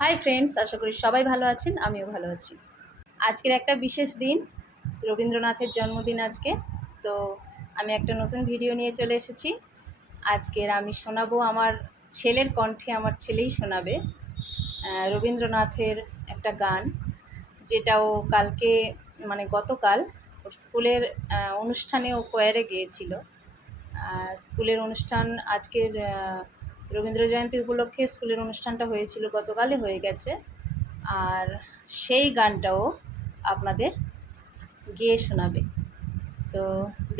Hi friends, আশা করি সবাই ভালো আছেন, আমিও ভালো আছি। আজকের একটা বিশেষ দিন, রবীন্দ্রনাথের জন্মদিন আজকে। তো আমি একটা নতুন ভিডিও নিয়ে চলে এসেছি। আজকের আমি শোনাবো আমার ছেলের কণ্ঠে, আমার ছেলেই শোনাবে রবীন্দ্রনাথের একটা গান, যেটা ও কালকে মানে গতকাল ওর স্কুলের অনুষ্ঠানে ও কোয়ারে গিয়েছিল। স্কুলের অনুষ্ঠান আজকের রবীন্দ্র জয়ন্তী উপলক্ষে স্কুলের অনুষ্ঠানটা হয়েছিল, গতকালই হয়ে গেছে। আর সেই গানটাও আপনাদের গেয়ে শোনাবে। তো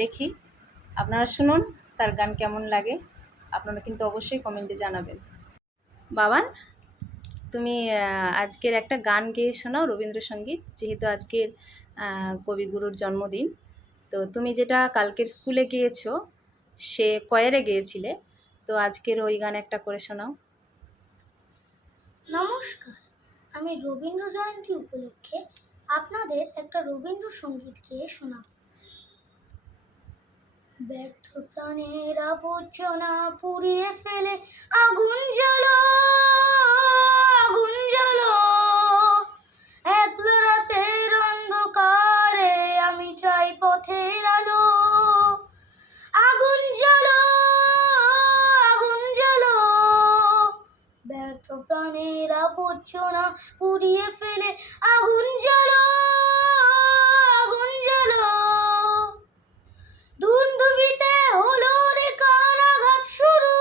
দেখি, আপনারা শুনুন তার গান কেমন লাগে। আপনারা কিন্তু অবশ্যই কমেন্টে জানাবেন। বাবান, তুমি আজকের একটা গান গেয়ে শোনাও রবীন্দ্রসঙ্গীত, যেহেতু আজকের কবিগুরুর জন্মদিন। তো তুমি যেটা কালকের স্কুলে গিয়েছো, সে কয়ারে গিয়েছিলে, তো আজকের ওই গান একটা করে শোনাও। নমস্কার, আমি রবীন্দ্র জয়ন্তী উপলক্ষে আপনাদের একটা রবীন্দ্রসঙ্গীত গেয়ে শোনাব। ব্যর্থ প্রাণের আবর্জনা পুড়িয়ে ফেলে আগুন জ্বালো, আগুন জ্বালো। একলা রাতের অন্ধকারে আমি চাই পথের আলো। আগুন জ্বালো, আগুন জ্বালো। ব্যর্থ প্রাণের আবর্জনা পুড়িয়ে ফেলে আগুন জ্বালো, আগুন জ্বালো। ধুন্ধুবিতে হলো রে কারাঘাত শুরু,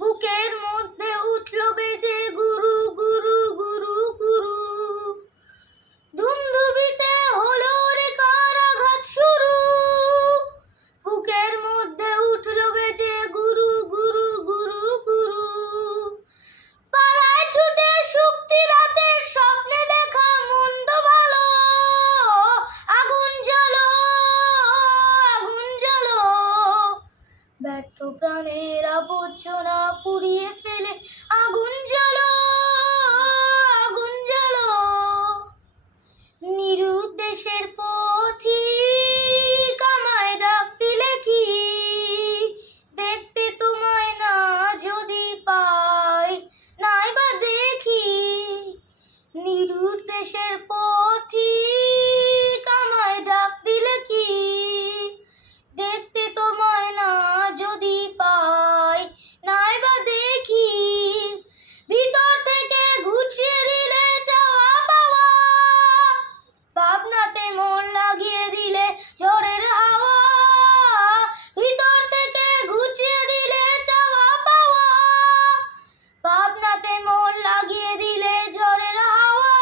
বুকের মধ্যে উঠল বেজে গুরু গুরু গুরু গুরু। ধুন্ধুবিতে হলো রে কারাঘাত শুরু, বুকের মধ্যে উঠল বেজে গুরু গুরু গুরু গুরু। পালায় ছুটে শুক্তি রাতের স্বপ্নে দেখা মন্দ ভালো। আগুন জ্বালো, আগুন জ্বালো। ব্যর্থ প্রাণের আবর্জনা পুড়িয়ে ফেলে আগুন জ্বালো, আগুন জ্বালো। নিরুদ্দেশের পথিক আমায় ডাক দিলে কি, দেখতে তোমায় না যদি পাই নাই বা দেখি। নিরুদ্দেশের পথিক আমায় ডাক দিলে কি, দেখতে তোমায় না যদি পাই নাই বা দেখি। ভিতর থেকে ঘুচিয়ে দিলে চাওয়া পাওয়া, ভাবনাতে মন লাগিয়ে দিলে ঝড়ের হাওয়া। ভিতর থেকে ঘুচিয়ে দিলে চাওয়া পাওয়া, ভাবনাতে মন লাগিয়ে দিলে ঝড়ের হাওয়া।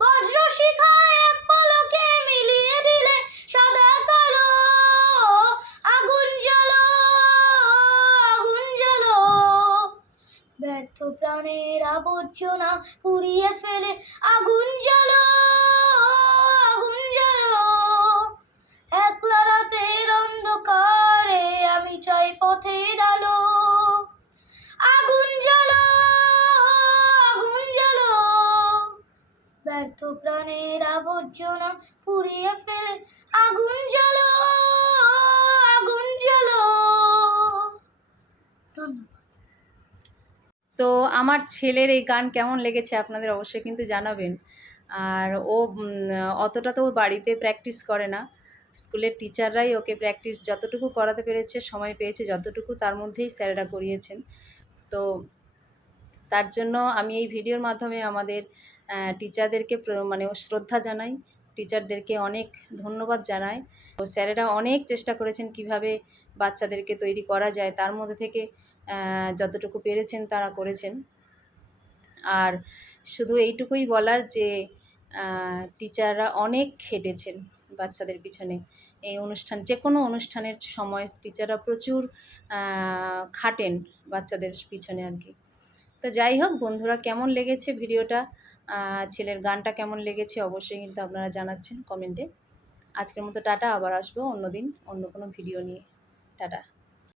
বজ্র শিখা এক পলকে মিলিয়ে দিলে সাদা কালো। আগুন জ্বালো, আগুন জ্বালো। ব্যর্থ প্রাণের আবর্জনা পুড়িয়ে ফেলে আগুন জ্বালো, আগুন জ্বালো। একলা রাতের অন্ধকারে আমি চাই পথের আলো। আগুন জ্বালো, আগুন জ্বালো। ব্যর্থ প্রাণের আবর্জনা পুড়িয়ে ফেলে আগুন জ্বালো, আগুন জ্বালো। ধন্যবাদ। তো আমার ছেলের এই গান কেমন লেগেছে আপনাদের অবশ্যই কিন্তু জানাবেন। আর ও অতটা তো বাড়িতে প্র্যাকটিস করে না, স্কুলের টিচাররাই ওকে প্র্যাকটিস যতটুকু করাতে পেরেছে, সময় পেয়েছে যতটুকু, তার মধ্যেই স্যারেরা করিয়েছেন। তো তার জন্য আমি এই ভিডিওর মাধ্যমে আমাদের টিচারদেরকে মানে শ্রদ্ধা জানাই, টিচারদেরকে অনেক ধন্যবাদ জানাই। তো স্যারেরা অনেক চেষ্টা করেছেন কিভাবে বাচ্চাদেরকে তৈরি করা যায়, তার মধ্যে থেকে যতটুকু পেরেছেন তারা করেছেন। আর শুধু এইটুকুই বলার যে টিচাররা অনেক খেটেছেন বাচ্চাদের পিছনে। এই অনুষ্ঠান, যে কোনো অনুষ্ঠানের সময় টিচাররা প্রচুর খাটেন বাচ্চাদের পিছনে আর কি। তো যাই হোক বন্ধুরা, কেমন লেগেছে ভিডিওটা, ছেলের গানটা কেমন লেগেছে অবশ্যই কিন্তু আপনারা জানাচ্ছেন কমেন্টে। আজকের মতো টাটা, আবার আসবো অন্য দিন অন্য কোনো ভিডিও নিয়ে। টাটা।